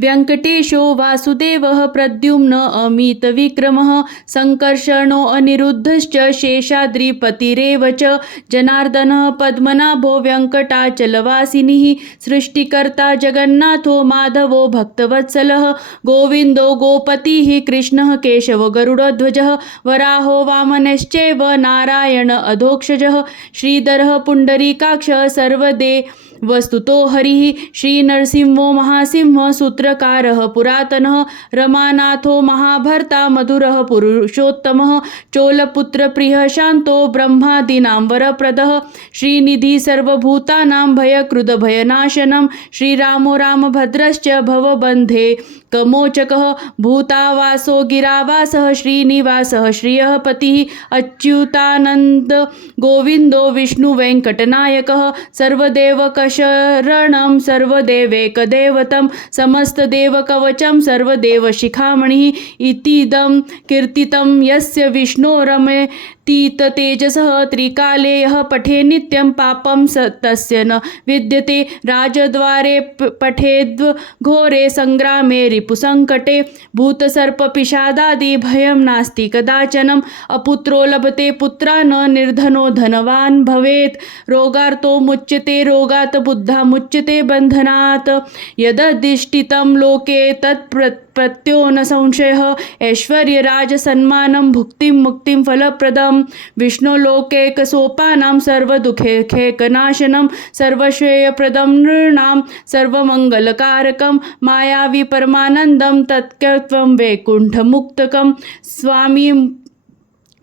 व्यङ्कटेशो वासुदेवः प्रद्युम्न अमितविक्रमः सङ्कर्षणो अनिरुद्धश्च शेषाद्रिपतिरेव च जनार्दनः पद्मनाभो व्यङ्कटाचलवासिनिः सृष्टिकर्ता जगन्नाथो माधवो भक्तवत्सलः गोविन्दो गोपतिः कृष्णः केशवो गरुडध्वजः वराहो वामनश्चैव नारायण अधोक्षजः श्रीधरः पुण्डरीकाक्षः सर्वदेवस्तुतो हरिः श्रीनरसिंहो महासिंहः सूत्रकारः पुरातनः रमानाथो महाभर्ता मधुरः पुरुषोत्तमः चोलपुत्रप्रियः शान्तो ब्रह्मादीनां वरप्रदः श्रीनिधिः सर्वभूतानां भयकृदभयनाशनं श्रीरामो रामभद्रश्च भवबन्धे कमोचकः भूतावासो गिरावासः श्रीनिवासः श्रियः पतिः अच्युतानन्द गोविन्दो विष्णुवेङ्कटनायकः सर्वदेवकशरणं सर्वदेवैकदैवतं समस्तदेवकवचं सर्वदेवशिखामणिः इतीदं कीर्तितं यस्य विष्णोरमेतीततेजसः त्रिकाले यः पठे नित्यं पापं तस्य न विद्यते राजद्वारे पठेद्घोरे सङ्ग्रामे रिपुसङ्कटे भूतसर्पपिशादादि भयं नास्ति कदाचनम् अपुत्रो लभते पुत्रा न निर्धनो धनवान् भवेत् रोगार्तो मुच्यते रोगात् बुद्धा मुच्यते बन्धनात् यदधिष्ठितं लोके तत्प्रत्यो न संशयः ऐश्वर्यराजसन्मानं भुक्तिं मुक्तिं फलप्रदं विष्णुलोकैकसोपानं सर्वदुःखैकनाशनं सर्वश्रेयप्रदं नृणां सर्वमङ्गलकारकं मायावी परमानन्दं तत्त्वं वैकुण्ठमुक्तकं स्वामी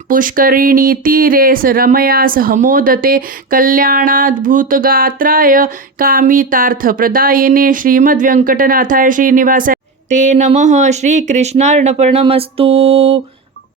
पुष्करिणीतीरे रमया सह मोदते कल्याणाद्भुतगात्राय कामितार्थप्रदायिने श्रीमद्वेङ्कटनाथाय श्रीनिवासाय ते नमः। श्रीकृष्णार्पणमस्तु।